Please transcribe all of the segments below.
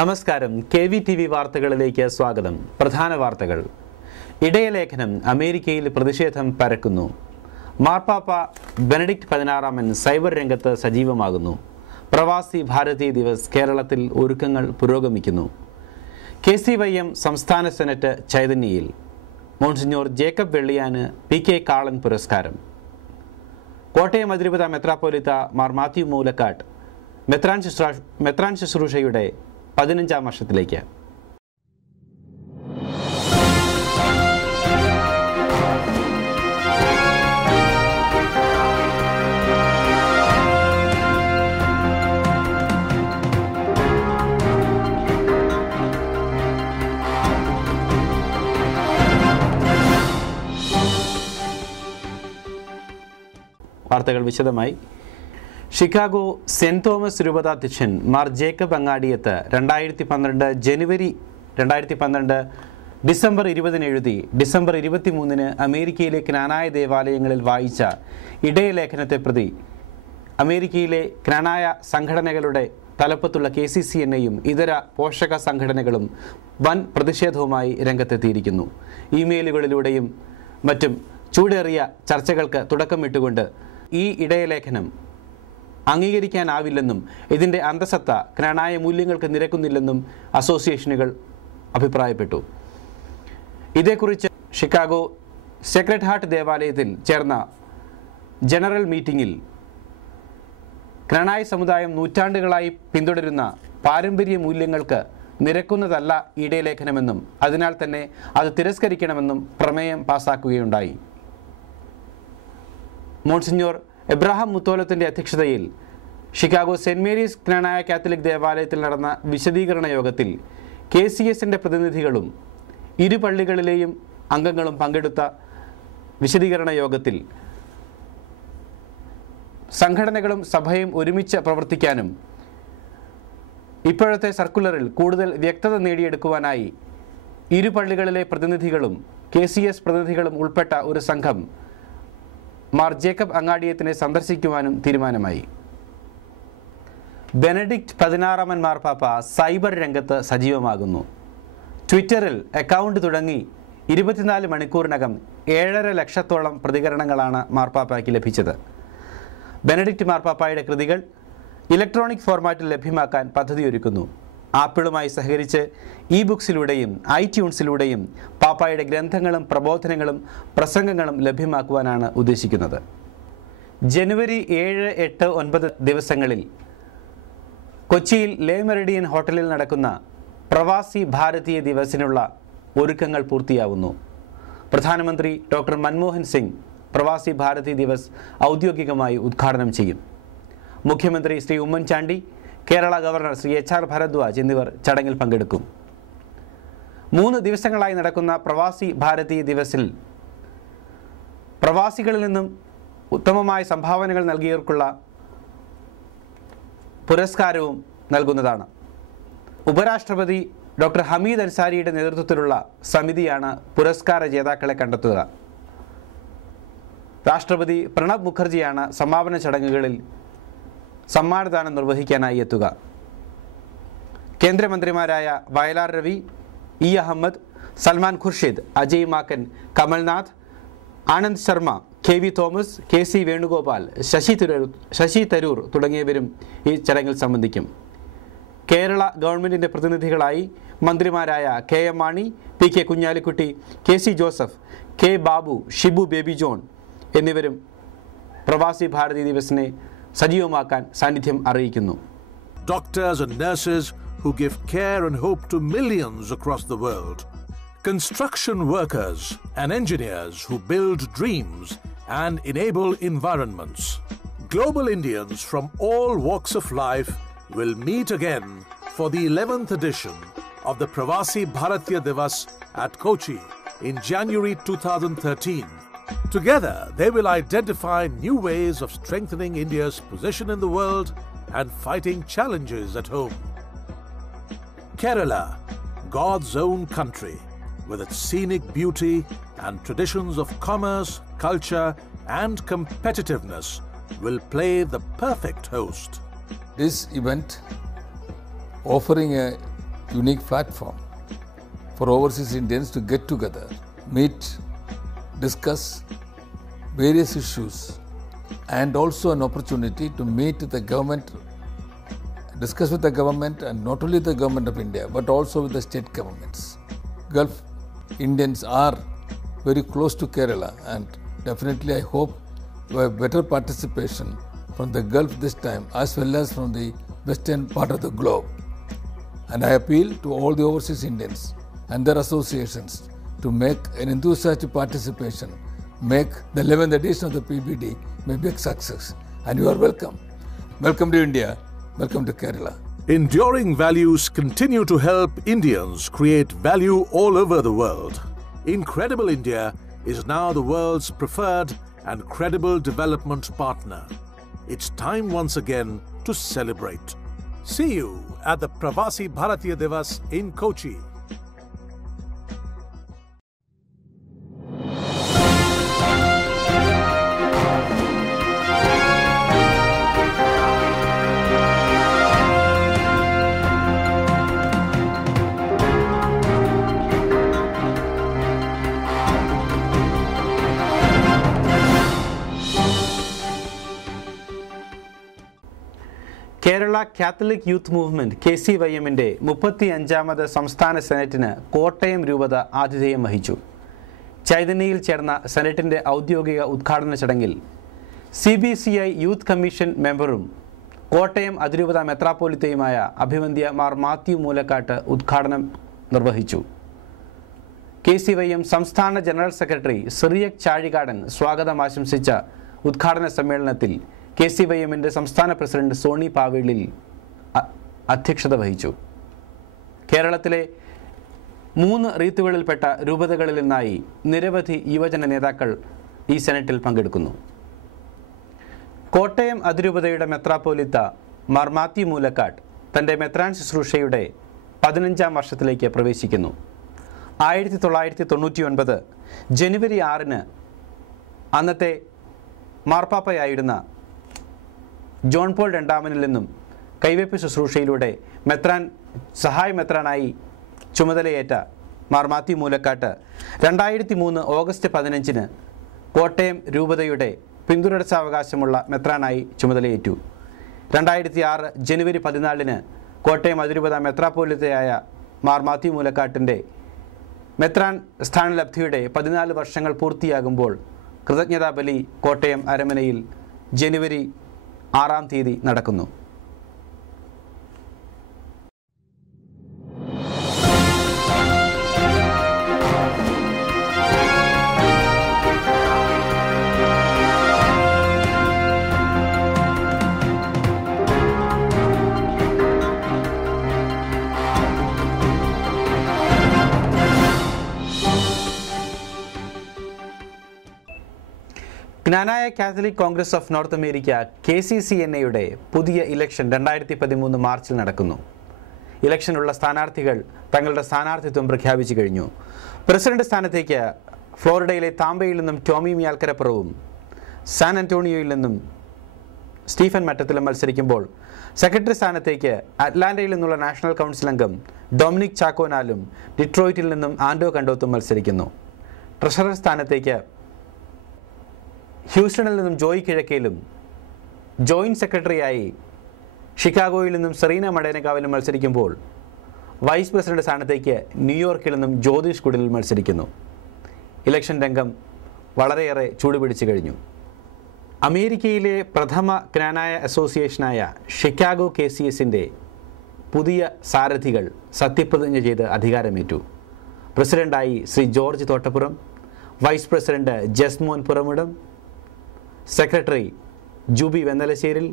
നമസ്കാരം. KVTV വാർത്തകളിലേക്ക് സ്വാഗതം. പ്രധാന വാർത്തകൾ. ഇടയലേഖനം, അമേരിക്കയിൽ പ്രതിഷേധം പരക്കുന്നു. മാർപ്പാപ്പ ബെനഡിക്ട് 16 സൈബർ രംഗത്ത് സജീവമാകുന്നു. പ്രവാസി ഭാരതീയ ദിവസ് കേരളത്തിൽ ഒരുക്കങ്ങൾ പുരോഗമിക്കുന്നു. KCYM സംസ്ഥാന സെനറ്റ് ചൈതന്യയിൽ. മോൺസിഞ്ഞോർ ജേക്കബ് വെള്ളിയാന് PK കാളൻ പുരസ്കാരം. കോട്ടയം അതിരൂപത മെത്രാപ്പോലിത്ത മാർ മാത്യു മൂലക്കാട്ട് മെത്രാൻ ശുശ്രൂഷയുടെ 15ാം വർഷത്തിലേക്ക്. വാർത്തകൾ വിശദമായി. ഷിക്കാഗോ സെന്റ് തോമസ് രൂപതാധ്യക്ഷൻ മാർ ജേക്കബ് അങ്ങാടിയത്ത് 2012 ഡിസംബർ 20 എഴുതി ഡിസംബർ 23 അമേരിക്കയിലെ ക്നാനായ ദേവാലയങ്ങളിൽ വായിച്ച ഇടയലേഖനത്തെ പ്രതി അമേരിക്കയിലെ ക്നാനായ സംഘടനകളുടെ തലപ്പത്തുള്ള KCCNയും ഇതര പോഷക സംഘടനകളും വൻ പ്രതിഷേധവുമായി രംഗത്തെത്തിയിരിക്കുന്നു. ഇമെയിലുകളിലൂടെയും മറ്റും ചൂടേറിയ ചർച്ചകൾക്ക് തുടക്കമിട്ടുകൊണ്ട് ഈ ഇടയലേഖനം അംഗീകരിക്കാനാവില്ലെന്നും ഇതിൻ്റെ അന്തസത്ത ക്നാനായ മൂല്യങ്ങൾക്ക് നിരക്കുന്നില്ലെന്നും അസോസിയേഷനുകൾ അഭിപ്രായപ്പെട്ടു. ഇതേക്കുറിച്ച് ഷിക്കാഗോ സേക്രഡ് ഹാർട്ട് ദേവാലയത്തിൽ ചേർന്ന ജനറൽ മീറ്റിംഗിൽ ക്നാനായ സമുദായം നൂറ്റാണ്ടുകളായി പിന്തുടരുന്ന പാരമ്പര്യ മൂല്യങ്ങൾക്ക് നിരക്കുന്നതല്ല ഇടയലേഖനമെന്നും അതിനാൽ തന്നെ അത് തിരസ്കരിക്കണമെന്നും പ്രമേയം പാസാക്കുകയുണ്ടായി. മോൺസിഞ്ഞോർ എബ്രഹാം മുത്തോലത്തിൻ്റെ അധ്യക്ഷതയിൽ Chicago saint Mary's Knanaya Catholic ദേവാലയത്തിൽ നടന്ന വിശദീകരണ യോഗത്തിൽ KCSൻ്റെ പ്രതിനിധികളും ഇരു പള്ളികളിലെയും അംഗങ്ങളും പങ്കെടുത്ത വിശദീകരണ യോഗത്തിൽ സംഘടനകളും സഭയും ഒരുമിച്ച് പ്രവർത്തിക്കാനും ഇപ്പോഴത്തെ സർക്കുലറിൽ കൂടുതൽ വ്യക്തത നേടിയെടുക്കുവാനായി ഇരു പള്ളികളിലെ പ്രതിനിധികളും KCS പ്രതിനിധികളും ഉൾപ്പെട്ട ഒരു സംഘം മാർ ജേക്കബ് അങ്ങാടിയത്തിനെ സന്ദർശിക്കുവാനും തീരുമാനമായി. ബെനഡിക്ട് 16 മാർപ്പാപ്പ സൈബർ രംഗത്ത് സജീവമാകുന്നു. ട്വിറ്ററിൽ അക്കൗണ്ട് തുടങ്ങി 24 മണിക്കൂറിനകം 7.5 ലക്ഷത്തോളം പ്രതികരണങ്ങളാണ് മാർപ്പാപ്പയ്ക്ക് ലഭിച്ചത്. ബെനഡിക്ട് മാർപ്പാപ്പയുടെ കൃതികൾ ഇലക്ട്രോണിക് ഫോർമാറ്റിൽ ലഭ്യമാക്കാൻ പദ്ധതിയൊരുക്കുന്നു. ആപ്പിളുമായി സഹകരിച്ച് ബുക്സിലൂടെയും iTunesലൂടെയും പാപ്പായുടെ ഗ്രന്ഥങ്ങളും പ്രബോധനങ്ങളും പ്രസംഗങ്ങളും ലഭ്യമാക്കുവാനാണ് ഉദ്ദേശിക്കുന്നത്. ജനുവരി 7, 8, 9 ദിവസങ്ങളിൽ കൊച്ചിയിൽ ലേ മെറിഡിയൻ ഹോട്ടലിൽ നടക്കുന്ന പ്രവാസി ഭാരതീയ ദിവസിനുള്ള ഒരുക്കങ്ങൾ പൂർത്തിയാവുന്നു. പ്രധാനമന്ത്രി ഡോക്ടർ മൻമോഹൻ സിംഗ് പ്രവാസി ഭാരതീയ ദിവസ് ഔദ്യോഗികമായി ഉദ്ഘാടനം ചെയ്യും. മുഖ്യമന്ത്രി ശ്രീ ഉമ്മൻചാണ്ടി, കേരള ഗവർണർ ശ്രീ HR ഭരദ്വാജ് എന്നിവർ ചടങ്ങിൽ പങ്കെടുക്കും. 3 ദിവസങ്ങളായി നടക്കുന്ന പ്രവാസി ഭാരതീയ ദിവസിൽ പ്രവാസികളിൽ നിന്നും ഉത്തമമായ സംഭാവനകൾ നൽകിയവർക്കുള്ള പുരസ്കാരവും നൽകുന്നതാണ്. ഉപരാഷ്ട്രപതി ഡോക്ടർ ഹമീദ് അൻസാരിയുടെ നേതൃത്വത്തിലുള്ള സമിതിയാണ് പുരസ്കാര ജേതാക്കളെ കണ്ടെത്തുക. രാഷ്ട്രപതി പ്രണബ് മുഖർജിയാണ് സമാപന ചടങ്ങുകളിൽ സമ്മാനദാനം നിർവഹിക്കാനായി എത്തുക. കേന്ദ്രമന്ത്രിമാരായ Vayalar Ravi, Ahmed, Salman Khurshid, Ajay Maken, Kamal Nath, Anand Sharma, KV Thomas, KC Venugopal, Shashi Tharoor തുടങ്ങിയവരും ഈ ചടങ്ങിൽ സംബന്ധിക്കും. കേരള ഗവൺമെൻറ്റിൻ്റെ പ്രതിനിധികളായി മന്ത്രിമാരായ KM Mani, PK Kunhalikutty, KC Joseph, K Babu, Shibu Baby John എന്നിവരും പ്രവാസി ഭാരതീയ ദിവസിനെ സജീവമാക്കാൻ സാന്നിധ്യം അറിയിക്കുന്നു. Doctors and nurses who give care and hope to millions across the world. Construction workers and engineers who build dreams and enable environments. Global Indians from all walks of life will meet again for the 11th edition of the Pravasi Bharatiya Divas at Kochi in January 2013. Together, they will identify new ways of strengthening India's position in the world and fighting challenges at home. Kerala, God's own country, with its scenic beauty and traditions of commerce, culture, and competitiveness, will play the perfect host. This event offering a unique platform for overseas Indians to get together, meet, discuss various issues, and also an opportunity to meet the government, discuss with the government, and not only the government of India but also with the state governments. Gulf Indians are very close to Kerala, and definitely I hope we have better participation from the Gulf this time as well as from the western part of the globe. And I appeal to all the overseas Indians and their associations to make an enthusiastic participation, make the 11th edition of the PBD may be a success. And you are welcome. Welcome to India. Welcome to Kerala. Enduring values continue to help Indians create value all over the world. Incredible India is now the world's preferred and credible development partner. It's time once again to celebrate. See you at the Pravasi Bharatiya Divas in Kochi. Kerala catholic youth movement KCYM-ന്റെ 35ാമത് സംസ്ഥാന സെനറ്റിന് കോട്ടയം രൂപത ആതിഥേയം വഹിച്ചു. ചൈതന്യയിൽ ചേർന്ന സെനറ്റിന്റെ ഔദ്യോഗിക ഉദ്ഘാടന ചടങ്ങിൽ CBCI യൂത്ത് കമ്മീഷൻ മെമ്പറും കോട്ടയം അതിരൂപത മെത്രാപ്പോലിത്തയുമായ അഭിവന്ദ്യ മാർ മാത്യു മൂലക്കാട്ട് ഉദ്ഘാടനം നിർവഹിച്ചു. KCYM സംസ്ഥാന ജനറൽ സെക്രട്ടറി സിറിയക് ചാഴികാടൻ സ്വാഗതം ആശംസിച്ച ഉദ്ഘാടന സമ്മേളനത്തിൽ KCYM-ന്റെ സംസ്ഥാന പ്രസിഡന്റ് സോണി പാവേളിൽ അധ്യക്ഷത വഹിച്ചു. കേരളത്തിലെ 3 റീത്തുകളിൽപ്പെട്ട രൂപതകളിൽ നിന്നായി നിരവധി യുവജന നേതാക്കൾ ഈ സെനറ്റിൽ പങ്കെടുക്കുന്നു. കോട്ടയം അതിരൂപതയുടെ മെത്രാപ്പോലിത്ത മാർ മാത്യു മൂലക്കാട്ട് തൻ്റെ മെത്രാൻ ശുശ്രൂഷയുടെ 15ാം വർഷത്തിലേക്ക് പ്രവേശിക്കുന്നു. 1999 ജനുവരി 6-ന് അന്നത്തെ മാർപ്പാപ്പയായിരുന്ന ജോൺ പോൾ രണ്ടാമനിൽ നിന്നും കൈവയ്പ് ശുശ്രൂഷയിലൂടെ സഹായ മെത്രാനായി ചുമതലയേറ്റ മാർ മാത്യു മൂലക്കാട്ട് 2003 ഓഗസ്റ്റ് 15-ന് കോട്ടയം രൂപതയുടെ പിന്തുടർച്ചാവകാശമുള്ള മെത്രാനായി ചുമതലയേറ്റു. 2006 ജനുവരി 14-ന് കോട്ടയം അതിരൂപത മെത്രാപ്പോലിത്തയായ മാർ മാത്യു മൂലക്കാട്ടിൻ്റെ മെത്രാൻ സ്ഥാനലബ്ധിയുടെ 14 വർഷങ്ങൾ പൂർത്തിയാകുമ്പോൾ കൃതജ്ഞതാ ബലി കോട്ടയം അരമനയിൽ ജനുവരി 6-ാം തീയതി നടക്കുന്നു. Knanaya catholic congress of north America KCCNA-യുടെ പുതിയ ഇലക്ഷൻ 2013 മാർച്ചിൽ നടക്കുന്നു. ഇലക്ഷനുള്ള സ്ഥാനാർത്ഥികൾ തങ്ങളുടെ സ്ഥാനാർത്ഥിത്വം പ്രഖ്യാപിച്ചു കഴിഞ്ഞു. പ്രസിഡന്റ് സ്ഥാനത്തേക്ക് ഫ്ലോറിഡയിലെ താമ്പയിൽ നിന്നും ടോമി മിയാൽക്കരപ്പുറവും സാൻ അന്റോണിയോയിൽ നിന്നും സ്റ്റീഫൻ മറ്റത്തിലും മത്സരിക്കുമ്പോൾ സെക്രട്ടറി സ്ഥാനത്തേക്ക് അറ്റ്ലാന്റയിൽ നിന്നുള്ള നാഷണൽ കൗൺസിൽ അംഗം ഡൊമിനിക് ചാക്കോനാലും ഡിട്രോയിറ്റിൽ നിന്നും ആൻഡോ കണ്ടോത്തും മത്സരിക്കുന്നു. ട്രഷറർ സ്ഥാനത്തേക്ക് ഹ്യൂസ്റ്റണിൽ നിന്നും ജോയി കിഴക്കേലും ജോയിൻറ്റ് സെക്രട്ടറിയായി ഷിക്കാഗോയിൽ നിന്നും സെറീന മടേനക്കാവിലും മത്സരിക്കുമ്പോൾ വൈസ് പ്രസിഡന്റ് സ്ഥാനത്തേക്ക് ന്യൂയോർക്കിൽ നിന്നും ജ്യോതിഷ് കുടിലിൽ മത്സരിക്കുന്നു. ഇലക്ഷൻ രംഗം വളരെയേറെ ചൂടുപിടിച്ചു കഴിഞ്ഞു. അമേരിക്കയിലെ പ്രഥമ ജ്ഞാനായ അസോസിയേഷനായ ഷിക്കാഗോ KCS-ന്റെ പുതിയ സാരഥികൾ സത്യപ്രതിജ്ഞ ചെയ്ത് അധികാരമേറ്റു. പ്രസിഡന്റായി Shri George Thottappuram, vice president Jasmon Puramidam, secretary Jubi Vennalasseril,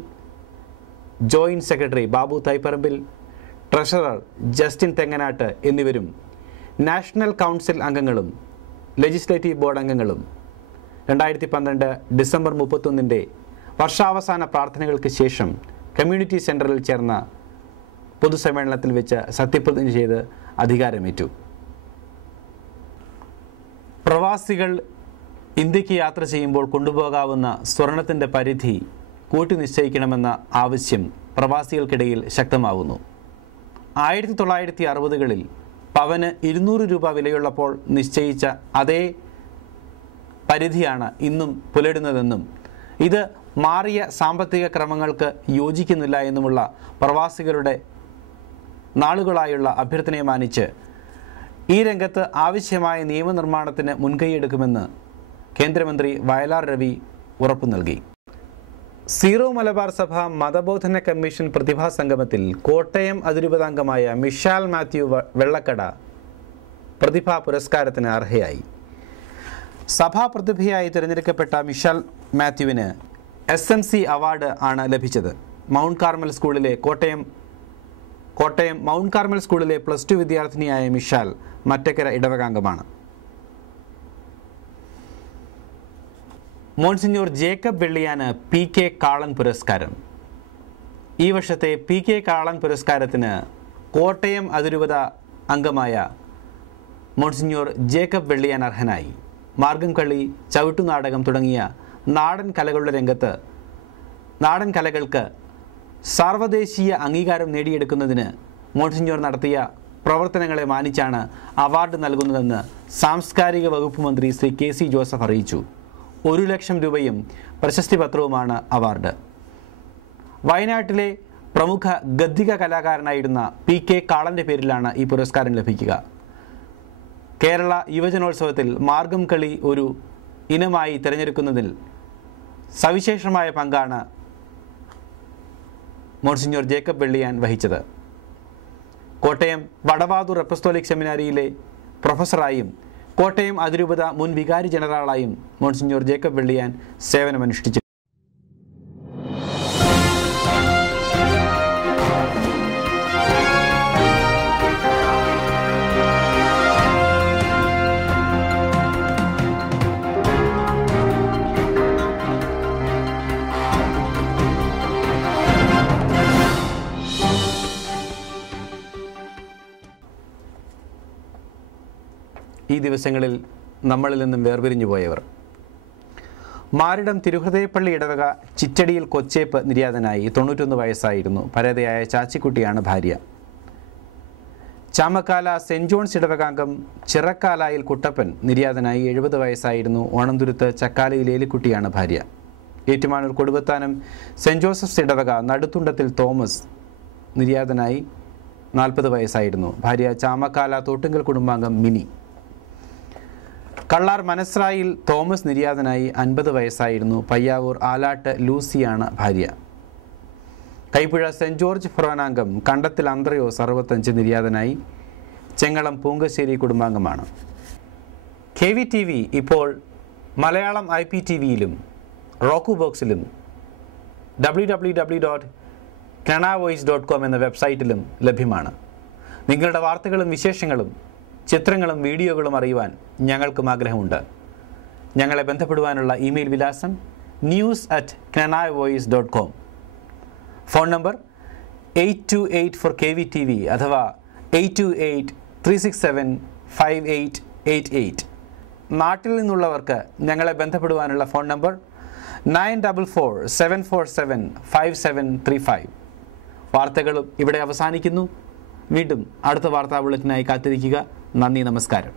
joint secretary Babu Thaiparambil, treasurer Justin Thenganatt എന്നിവരും നാഷണൽ കൗൺസിൽ അംഗങ്ങളും ലെജിസ്ലേറ്റീവ് ബോർഡ് അംഗങ്ങളും 2012 ഡിസംബർ 31-ന്റെ വർഷാവസാന പ്രാർത്ഥനകൾക്ക് ശേഷം കമ്മ്യൂണിറ്റി സെൻറ്ററിൽ ചേർന്ന പൊതുസമ്മേളനത്തിൽ വെച്ച് സത്യപ്രതിജ്ഞ ചെയ്ത് അധികാരമേറ്റു. പ്രവാസികൾ ഇന്ത്യക്ക് യാത്ര ചെയ്യുമ്പോൾ കൊണ്ടുപോകാവുന്ന സ്വർണത്തിൻ്റെ പരിധി കൂട്ടി നിശ്ചയിക്കണമെന്ന ആവശ്യം പ്രവാസികൾക്കിടയിൽ ശക്തമാവുന്നു. 1960കളിൽ പവന് 200 രൂപ വിലയുള്ളപ്പോൾ നിശ്ചയിച്ച അതേ പരിധിയാണ് ഇന്നും പുലരുന്നതെന്നും ഇത് മാറിയ സാമ്പത്തിക ക്രമങ്ങൾക്ക് യോജിക്കുന്നില്ല എന്നുമുള്ള പ്രവാസികളുടെ നാളുകളായുള്ള അഭ്യർത്ഥനയെ മാനിച്ച് ഈ രംഗത്ത് ആവശ്യമായ നിയമനിർമ്മാണത്തിന് മുൻകൈയെടുക്കുമെന്ന് കേന്ദ്രമന്ത്രി വയലാർ രവി ഉറപ്പു നൽകി. സീറോ മലബാർ സഭ മതബോധന കമ്മീഷൻ പ്രതിഭാ സംഗമത്തിൽ കോട്ടയം അതിരൂപതാംഗമായ മിഷാൽ മാത്യു വെള്ളക്കട പ്രതിഭാ പുരസ്കാരത്തിന് അർഹയായി. സഭാ പ്രതിഭയായി തിരഞ്ഞെടുക്കപ്പെട്ട മിഷാൽ മാത്യുവിന് SMC അവാർഡ് ആണ് ലഭിച്ചത്. മൗണ്ട് കാർമൽ സ്കൂളിലെ കോട്ടയം മൗണ്ട് കാർമൽ സ്കൂളിലെ +2 വിദ്യാർത്ഥിനിയായ മിഷാൽ മറ്റക്കര ഇടവകാംഗമാണ്. മോൺസിഞ്ഞോർ ജേക്കബ് വെള്ളിയാന് PK കാളൻ പുരസ്കാരം. ഈ വർഷത്തെ PK കാളൻ പുരസ്കാരത്തിന് കോട്ടയം അതിരൂപത അംഗമായ മോൺസിഞ്ഞോർ ജേക്കബ് വെള്ളിയാൻ അർഹനായി. മാർഗം കളി, ചവിട്ടുനാടകം തുടങ്ങിയ നാടൻ കലകളുടെ രംഗത്ത് നാടൻ കലകൾക്ക് സാർവദേശീയ അംഗീകാരം നേടിയെടുക്കുന്നതിന് മോൺസിഞ്ഞോർ നടത്തിയ പ്രവർത്തനങ്ങളെ മാനിച്ചാണ് അവാർഡ് നൽകുന്നതെന്ന് സാംസ്കാരിക വകുപ്പ് മന്ത്രി ശ്രീ KC ജോസഫ് അറിയിച്ചു. 1 ലക്ഷം രൂപയും പ്രശസ്തി പത്രവുമാണ് അവാർഡ്. വയനാട്ടിലെ പ്രമുഖ ഗദ്ദിക കലാകാരനായിരുന്ന PK കാളൻ്റെ പേരിലാണ് ഈ പുരസ്കാരം ലഭിക്കുക. കേരള യുവജനോത്സവത്തിൽ മാർഗം കളി ഒരു ഇനമായി തിരഞ്ഞെടുക്കുന്നതിൽ സവിശേഷമായ പങ്കാണ് മോൺസിഞ്ഞോർ ജേക്കബ് വെള്ളിയാൻ വഹിച്ചത്. കോട്ടയം വടവാതൂർ അപ്പസ്തോലിക് സെമിനാരിയിലെ പ്രൊഫസറായും കോട്ടയം അതിരൂപത മുൻ വികാരി ജനറലായും മോൺസിഞ്ഞോർ ജേക്കബ് വെള്ളിയാൻ സേവനമനുഷ്ഠിച്ചു. ഈ ദിവസങ്ങളിൽ നമ്മളിൽ നിന്നും വേർപിരിഞ്ഞു പോയവർ: മാരിടം തിരുഹൃദയപ്പള്ളി ഇടവക ചിറ്റടിയിൽ കൊച്ചേപ്പ് നിര്യാതനായി. 91 വയസ്സായിരുന്നു. പരേതയായ ചാച്ചിക്കുട്ടിയാണ് ഭാര്യ. ചാമക്കാല സെൻറ് ജോൺസ് ഇടവകാംഗം ചിറക്കാലായിൽ കുട്ടപ്പൻ നിര്യാതനായി. 70 വയസ്സായിരുന്നു. ഓണന്തുരുത്ത് ചക്കാലയിൽ ഏലിക്കുട്ടിയാണ് ഭാര്യ. ഏറ്റുമാനൂർ കൊടുവത്താനം സെൻറ് ജോസഫ്സ് ഇടവക നടുത്തുണ്ടത്തിൽ തോമസ് നിര്യാതനായി. 40 വയസ്സായിരുന്നു. ഭാര്യ ചാമക്കാല തോട്ടുങ്കൽ കുടുംബാംഗം മിനി. കള്ളാർ മനസ്രായിൽ തോമസ് നിര്യാതനായി. 50 വയസ്സായിരുന്നു. പയ്യാവൂർ ആലാട്ട് ലൂസിയാണ് ഭാര്യ. കൈപ്പുഴ സെൻറ് ജോർജ് ഫൊറാനാംഗം കണ്ടത്തിൽ അന്ത്രയോസ് 65 നിര്യാതനായി. ചെങ്ങളം പൂങ്കശ്ശേരി കുടുംബാംഗമാണ്. KVTV ഇപ്പോൾ മലയാളം IPTVയിലും റോക്കു ബോക്സിലും www.canavoice.com എന്ന വെബ്സൈറ്റിലും ലഭ്യമാണ്. നിങ്ങളുടെ വാർത്തകളും വിശേഷങ്ങളും ചിത്രങ്ങളും വീഡിയോകളും അറിയുവാൻ ഞങ്ങൾക്കും ആഗ്രഹമുണ്ട്. ഞങ്ങളെ ബന്ധപ്പെടുവാനുള്ള ഇമെയിൽ വിലാസം news@canavoice.com. Phone number 828 for KVTV അഥവാ 828-367-5888. നാട്ടിൽ നിന്നുള്ളവർക്ക് ഞങ്ങളെ ബന്ധപ്പെടുവാനുള്ള ഫോൺ നമ്പർ 9447475735. വാർത്തകളും ഇവിടെ അവസാനിക്കുന്നു. വീണ്ടും അടുത്ത വാർത്താ ബുള്ളറ്റിനായി കാത്തിരിക്കുക. നന്ദി, നമസ്കാരം.